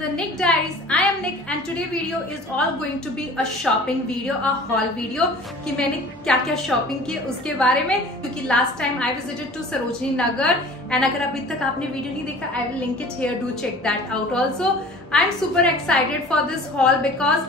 the Nick Diaries. I am Nick and today video is all going to be a shopping video, a haul video कि मैंने क्या क्या shopping की उसके बारे में, क्योंकि last time I visited to Sarojini Nagar and अगर अभी तक आपने वीडियो नहीं देखा I will link it here, do check that out also. I am super excited for this haul because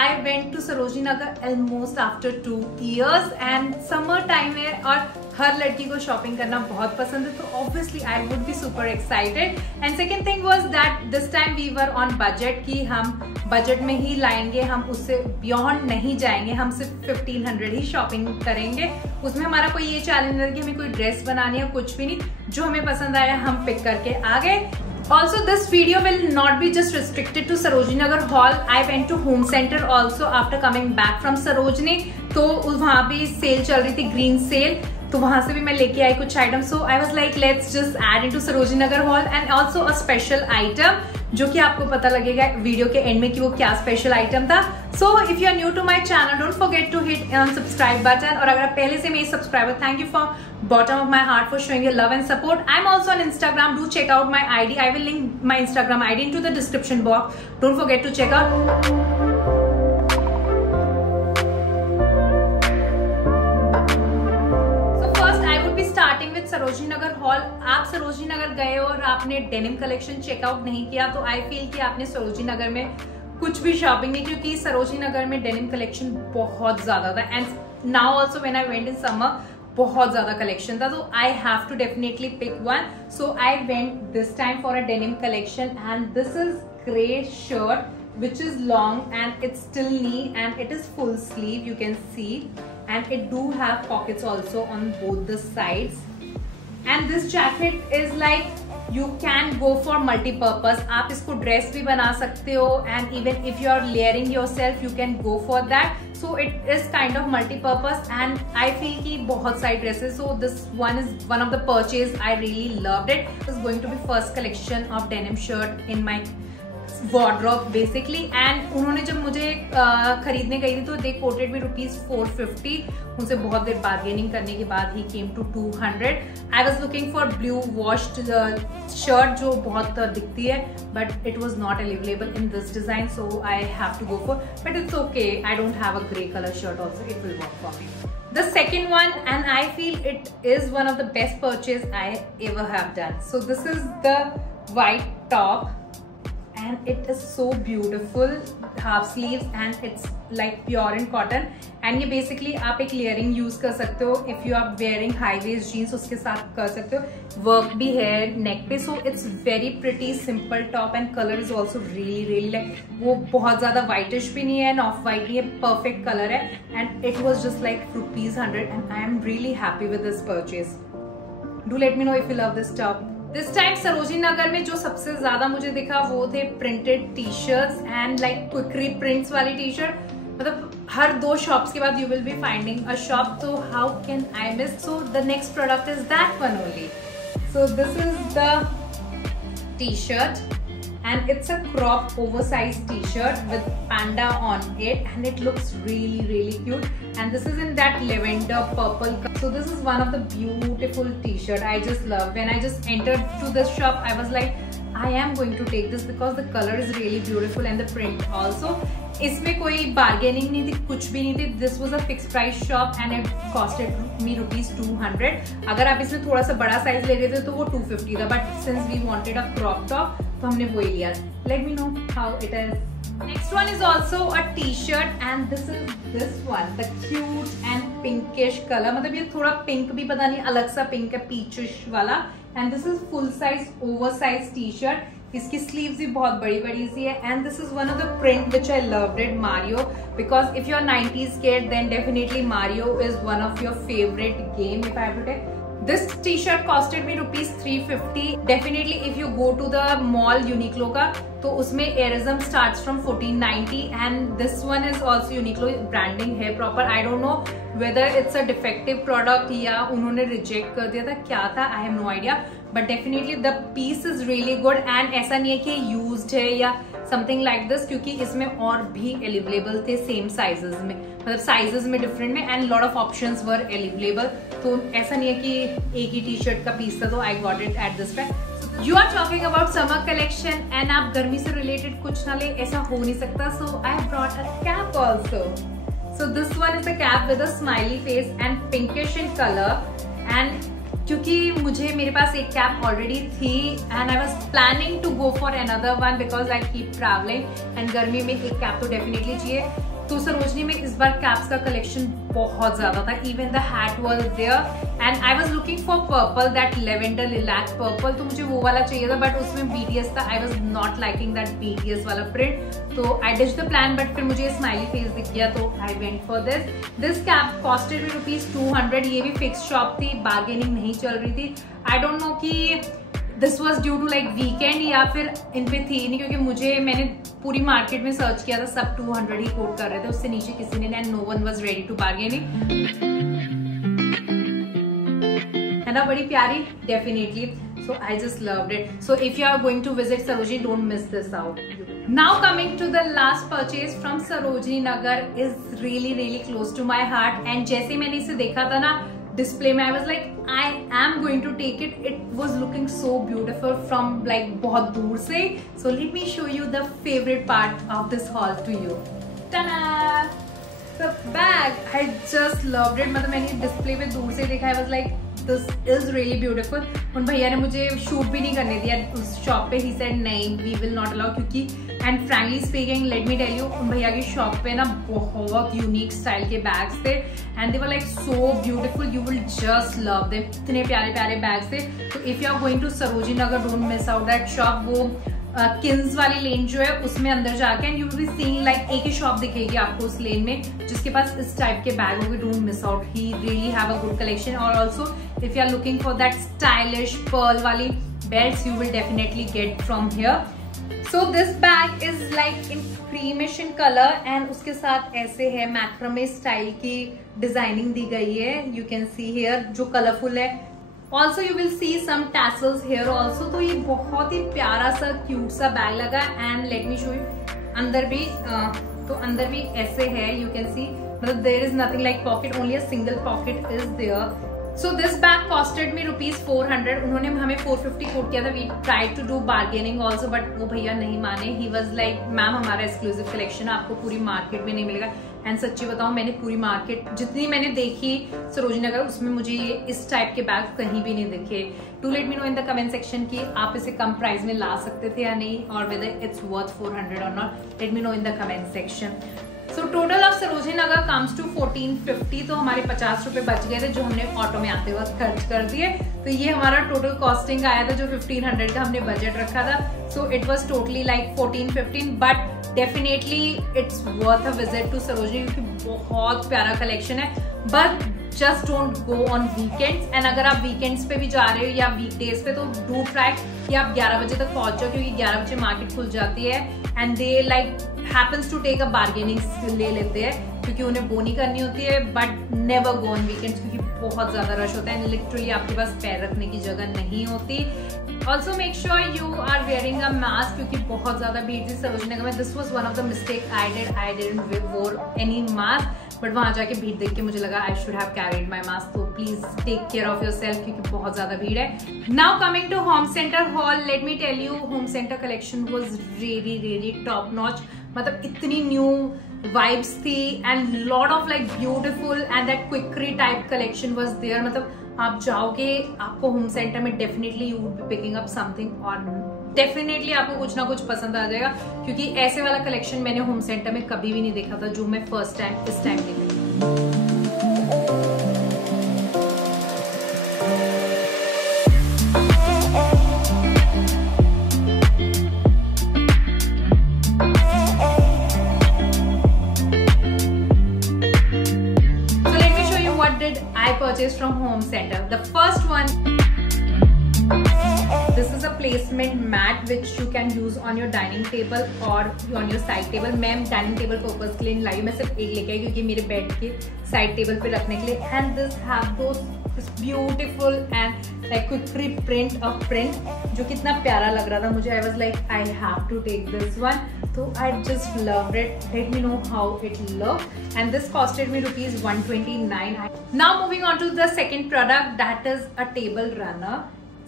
I went to Sarojini Nagar almost after 2 years and summer time है और हर लड़की को शॉपिंग करना बहुत पसंद है, तो obviously I would be super excited. And second thing was that this time we were on budget कि हम बजट में ही लाएंगे, हम उससे बियॉन्ड नहीं जाएंगे, हम सिर्फ 1500 ही शॉपिंग करेंगे. उसमें हमारा कोई ये चैलेंज नहीं कि हमें कोई ड्रेस बनानी है, कुछ भी नहीं, जो हमें पसंद आया हम पिक करके आ गए. Also, this video will not be just restricted to Sarojini Nagar Hall. I went to Home Center also after coming back from Sarojini. तो वहाँ भी सेल चल रही थी, ग्रीन सेल, तो वहाँ से भी मैं लेके आई कुछ item. So I was like, let's just add into Sarojini Nagar Hall and also a special item, जो कि आपको पता लगेगा वीडियो के एंड में कि वो क्या स्पेशल आइटम था. So if you are new to my channel, don't forget to hit on subscribe button. और अगर आप पहले से मेरे subscriber, thank you for bottom of my heart for showing your love and support. I'm also on Instagram. Do check out my ID. I will link my Instagram ID into the description box. Don't forget to check out. Starting with Sarojini Nagar hall. आप सरोजनी नगर गए और आपने denim collection checkout नहीं किया तो I feel कि आपने सरोजनी नगर में कुछ भी शॉपिंग नहीं, क्योंकि सरोजनी नगर में डेनिम कलेक्शन बहुत ज्यादा था and now also when I went in summer बहुत ज्यादा कलेक्शन था, तो I have to definitely pick one. So I went this time for a denim collection and this is grey shirt which is long and it's still knee and it is full sleeve, you can see, and it do have pockets also on both the sides. And this jacket is like you can go for multi-purpose. आप इसको dress भी बना सकते हो and even if you are layering yourself you can go for that. So it is kind of multi-purpose and I feel कि बहुत सारी dresses. So this one is one of the purchase I really loved it. This is going to be first collection of denim shirt in my wardrobe basically. and उन्होंने जब मुझे खरीदने गई थी तो they quoted me ₹450. उनसे बहुत देर bargaining करने के बाद ही came to 200. I was looking for blue washed shirt जो बहुत दिखती है, but it was not available in this design, so I have to go for. But it's okay. I don't have a grey color shirt also. It will work for me. The second one, and I feel it is one of the best purchase I ever have done. So this is the white top. And it is so beautiful, half sleeves and it's like pure in cotton. And ये basically आप एक layering use कर सकते हो. If you are wearing high waist jeans उसके साथ कर सकते हो. Work भी है neck पे, so it's very pretty simple top and color is also really like वो बहुत ज़्यादा whitish भी नहीं है, off white भी है, perfect color है. And it was just like ₹100 and I am really happy with this purchase. Do let me know if you love this top. This time Sarojini Nagar में जो सबसे ज्यादा मुझे दिखा वो थे printed T shirts and like quirky prints वाली T shirt. मतलब हर 2 शॉप्स के बाद you will be finding a shop, तो how can I miss. So the next product is that one only. So this is the T shirt and it's a crop oversized t-shirt with panda on it and it looks really cute, and this is in that lavender purple. So this is one of the beautiful t-shirt I just love. When I just entered to this shop I was like I am going to take this because the color is really beautiful and the print also. इसमें कोई bargaining नहीं थी, कुछ भी नहीं थी. This was a fix price shop and it costed मी ₹200. अगर आप इसमें थोड़ा सा बड़ा साइज ले रहे थे तो वो 250 था, but since we wanted a crop top तो हमने वही लिया. Let me know how it is. Next one is also a T shirt and this is this one, the cute and pinkish colour. मतलब ये थोड़ा पिंक भी पता नहीं अलग सा पिंक है, पीचिश वाला. And this is full size oversize T shirt. इसकी स्लीव्स भी बहुत बड़ी सी है and this is one of the print which I loved it, Mario. Because if you are 90s kid then definitely Mario is one of your favorite game if I have to take. This t-shirt costed me ₹350. Definitely if you go to the mall Uniqlo का तो उसमें Airism starts from 1490 and this one is also Uniqlo branding है proper. I don't know whether it's a defective product या उन्होंने reject कर दिया था, क्या था, I have no idea. But definitely the piece is really good and ऐसा नहीं है कि used है या something like this, क्योंकि इसमें और भी available थे same sizes में, मतलब sizes में different में and lot of options were available. तो ऐसा नहीं है कि एक ही टी शर्ट का पीस था तो I got it at this price. You are talking about summer collection and आप गर्मी से रिलेटेड कुछ ना ले, ऐसा हो नहीं सकता. So I have brought a cap also. So this one is a cap with a smiley face and pinkish in color. And क्योंकि मुझे मेरे पास एक कैप ऑलरेडी थी and I was planning to go for another one because I keep traveling and गर्मी में एक cap तो definitely चाहिए. तो सरोजनी में इस बार कैप्स का कलेक्शन बहुत ज्यादा था. Even the hat was there and I was looking for purple, that lavender lilac purple. तो मुझे वो वाला चाहिए था बट उसमें BTS था. I was not liking that BTS वाला प्रिंट. तो आई डिच द प्लान बट फिर मुझे स्माइली फेस दिख गया तो I went for this. This cap costed मी ₹200. ये भी फिक्स शॉप थी, बार्गेनिंग नहीं चल रही थी. आई डोंट नो कि this was due to like weekend या फिर इन पे थी नहीं, क्योंकि मैंने पूरी मार्केट में सर्च किया था, सब 200 ही कोट कर रहे थे, उससे नीचे किसी ने and no one was ready to bargaining. है ना बड़ी प्यारी, definitely. So I just loved it. So if you are going to visit Sarojini, don't miss this out. Now coming to the last purchase from Sarojini Nagar is really close to my heart. And जैसे मैंने इसे देखा था ना display में, I was like I am going to take it. It was looking so beautiful from like बहुत दूर से. So let me show you the favorite part of this haul to you. Ta-da! The bag. I just loved it. मतलब मैंने display पे दूर से देखा, I was like This is really beautiful. उन भैया ने मुझे शूट भी नहीं करने दिया उस शॉप पे. He said नहीं, we will not allow, क्योंकि and frankly speaking, let me tell you, उन भैया की शॉप पे ना बहुत यूनिक स्टाइल के बैग्स थे and they were like so beautiful. You will just love them. इतने प्यारे प्यारे बैग्स थे. तो if you are going to Sarojini Nagar, don't miss out that shop. वो किन्स वाली लेन जो है उसमें अंदर जाके and you will be seeing like एक ही शॉप दिखेगी आपको उस लेन में जिसके पास इस टाइप के बैग होंगे. Don't miss out. He really have a good collection. और also if you are looking for that stylish pearl वाली belts, you will definitely get from here. So this bag is like in creamish in colour and उसके साथ ऐसे है मैक्रामे style की designing दी गई है. यू कैन सी हियर जो कलरफुल है. Also you will see some tassels here also. तो ये बहुत ही प्यारा सा क्यूट सा बैग लगा and let me show you अंदर भी. तो अंदर भी ऐसे है, यू कैन सी. मतलब there is nothing like pocket, only a single pocket is there. So this bag costed me ₹400. उन्होंने हमें 450 कोट किया था. We tried to do bargaining also but वो भैया नहीं माने. ही वॉज लाइक मैम हमारा एक्सक्लूसिव कलेक्शन आपको पूरी मार्केट में नहीं मिलेगा. एंड सच्ची बताऊं, मैंने पूरी मार्केट जितनी मैंने देखी सरोजिनी नगर, उसमें मुझे ये इस टाइप के बैग कहीं भी नहीं दिखे. To let me know in the comment section कि आप इसे कम प्राइस में ला सकते थे या नहीं, और वेदर इट्स वर्थ 400 और not. Let me know in the comment section. So total of Sarojini Nagar comes to 1450. तो हमारे 50 रुपए बच गए थे जो हमने ऑटो में आते वक्त खर्च कर दिए. तो ये हमारा टोटल कॉस्टिंग आया था जो 1500 का हमने बजट रखा था. So it was totally like 14-15 but definitely it's worth a visit to Sarojini क्योंकि बहुत प्यारा कलेक्शन है. But just don't go on weekends. And अगर आप वीकेंड्स पे भी जा रहे हो या वीकडेज पे तो डू ट्राई कि आप 11 बजे तक पहुंच जाओ क्योंकि 11 बजे मार्केट खुल जाती है and they like happens to take a bargaining ले लेते हैं क्योंकि उन्हें बोनी करनी होती है. But never go on weekends क्योंकि बहुत ज्यादा रश होता है. लिटरली आपके पास पैर रखने की जगह नहीं होती. Also make sure you are wearing a mask क्योंकि बहुत ज्यादा भीड़ थी सरोजिनी नगर में. This was one of the mistake I didn't wore any mask. But वहां जाके भीड़ देख के मुझे लगा I should have carried my mask. तो please take care of yourself क्योंकि बहुत ज्यादा भीड़ है. Now coming to home centre hall, let me tell you home centre collection was really top notch. मतलब इतनी न्यू वाइब्स थी and lot of like beautiful and that quirky type collection was there. मतलब आप जाओगे आपको home centre में definitely you would be picking up something और definitely आपको कुछ ना कुछ पसंद आ जाएगा क्योंकि ऐसे वाला कलेक्शन मैंने होम सेंटर में कभी भी नहीं देखा था जो मैं फर्स्ट टाइम इस टाइम देखी. I purchased from home center. The first one, this is a placement mat which you can use on your dining table or on your side table. मैं dining table purpose के लिए नहीं लाई, मैं सिर्फ एक लेके आई क्योंकि मेरे बेड के side table पे रखने के लिए. And this have this beautiful and like quickly print जो कितना प्यारा लग रहा था मुझे. I was like I have to take this one. So I just loved it. Let me know how it looked. And this costed me ₹129. Now moving on to the second product, that is a table runner.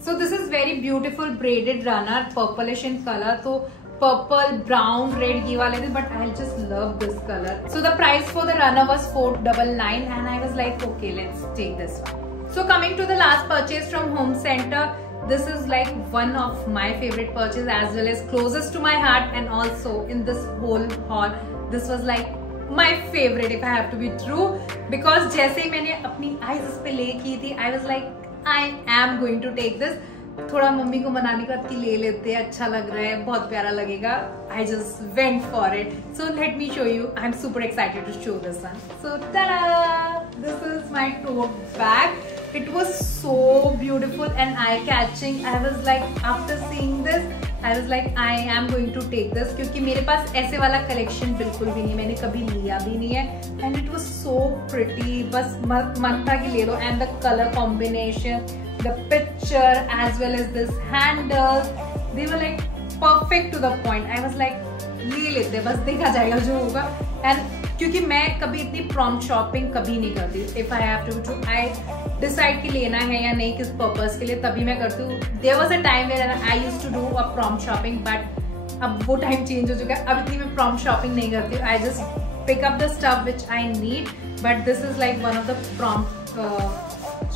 So this is very beautiful braided runner, purplish in color. So purple, brown, red ये वाले थे, but I just love this color. So the price for the runner was $499 and I was like, okay, let's take this one. So coming to the last purchase from Home Center, this is like one of my favorite purchase as well as closest to my heart, and also in this whole haul, this was like my favorite if I have to be true, because जैसे ही मैंने अपनी eyes इस पे ले की थी, I was like, I am going to take this. थोड़ा mummy को मनाने का कि ले लेते हैं, अच्छा लग रहा है, बहुत प्यारा लगेगा. I just went for it. So let me show you. I'm super excited to show this one. So ta-da! This is my tote bag. It was so beautiful and eye-catching. I was like, after seeing this, I was like, I am going to take this, क्योंकि मेरे पास ऐसे वाला collection बिल्कुल भी नहीं, मैंने कभी लिया भी नहीं है. And it was so pretty. बस मन था कि ले लो. And the color combination, the picture as well as this handle, they were like perfect to the point. I was like, ले लेते, बस देखा जाएगा जो होगा. And क्योंकि मैं कभी इतनी prompt shopping कभी नहीं करती. If I have to I decide कि लेना है या नहीं किस purpose के लिए, तभी मैं करती हूँ. There was a time where I used to do a prompt shopping, but अब वो time change हो चुका है. अब इतनी मैं prompt shopping नहीं करती हूँ. I just pick up the stuff which I need, but this is like one of the prompt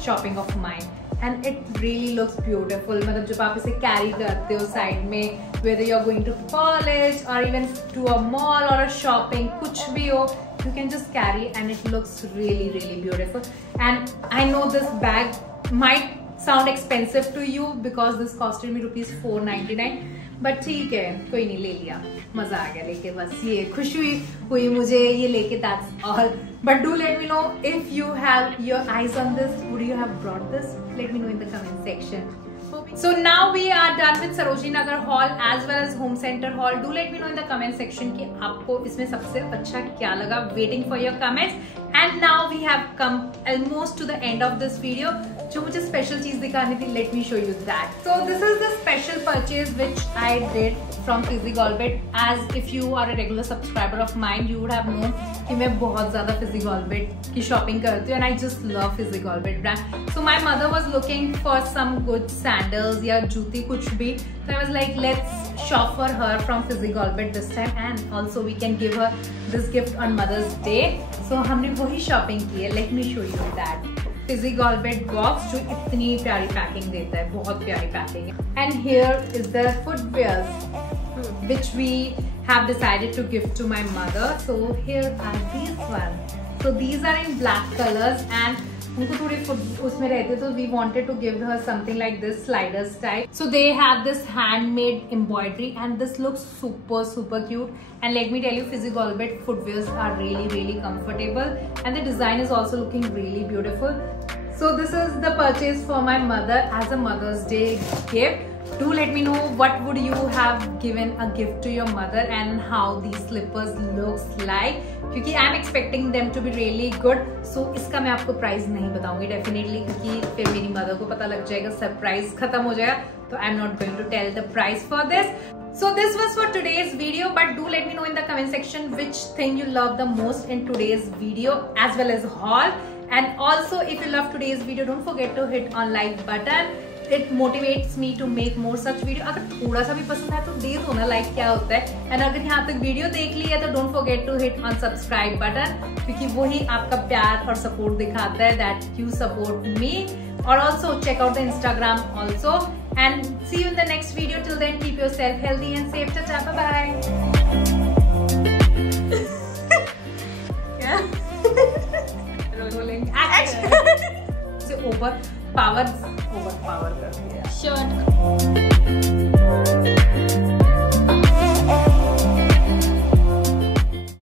shopping of mine. And it really looks beautiful. मतलब जब आप इसे carry करते हो side में, whether you are going to college or even to a mall or a shopping, कुछ भी हो, you can just carry and it looks really really beautiful. And I know this bag might sound expensive to you because this costed me ₹499, but ठीक है, कोई नहीं, ले लिया, मजा आ गया लेके, बस ये खुशी हुई मुझे ये लेके, that's all. But do let me know if you have your eyes on this. Would you have brought this? Let me know in the comment section. So now we are done with Sarojini Nagar haul as well as Home Center haul. Do let me know in the comment section कि आपको इसमें सबसे अच्छा क्या लगा. Waiting for your comments. And now we have come almost to the end of this video. जो मुझे special चीज दिखानी थी, let me show you that. So this is the special purchase which I did from Physiogolbet. As if you are a regular subscriber of mine, you would have known कि मैं बहुत ज़्यादा Physiogolbet की shopping करती हूँ and I just love Physiogolbet brand. So my mother was looking for some good sandals या जूती कुछ भी. So I was like, let's shop for her from Physiogolbet this time, and also we can give her this gift on Mother's Day. So हमने वही shopping की है. Let me show you that. Physiogolbet box जो इतनी प्यारी packing देता है, बहुत प्यारी पैकिंग है. And here is the footwears which we have decided to give to my mother. So here are these ones. So these are in black colors and उनको थोड़ी फुट उसमें रहते, तो we wanted to give her something like this sliders type. So they have this handmade embroidery and this looks super cute. And let me tell you, Physiogolbet footwears are really comfortable and the design is also looking really beautiful. So this is the purchase for my mother as a Mother's Day gift. Do let me know what would you have given a gift to your mother and how these slippers looks like, क्योंकि I am expecting them to be really good. So इसका मैं आपको price नहीं बताऊंगी definitely, क्योंकि फिर मेरी mother को पता लग जाएगा, सरप्राइज खत्म हो जाएगा. तो I am not going to tell the price for this. So this was for today's video, but do let me know in the comment section which thing you love the most in today's video as well as haul. And also if you love today's video, don't forget to hit on like button. It motivates me to make more such video. अगर थोड़ा सा भी पसंद है तो दे दो ना like, क्या होता है. And अगर यहाँ तक वीडियो देख ली है तो don't forget to hit on subscribe button, क्योंकि वही आपका प्यार और सपोर्ट दिखाता है that you support me. और also check out the Instagram also. And see you in the next video. Till then, keep yourself healthy and safe. Ta-ta, bye-bye. क्या? Rolling action. से overpower कर दिया. Sure.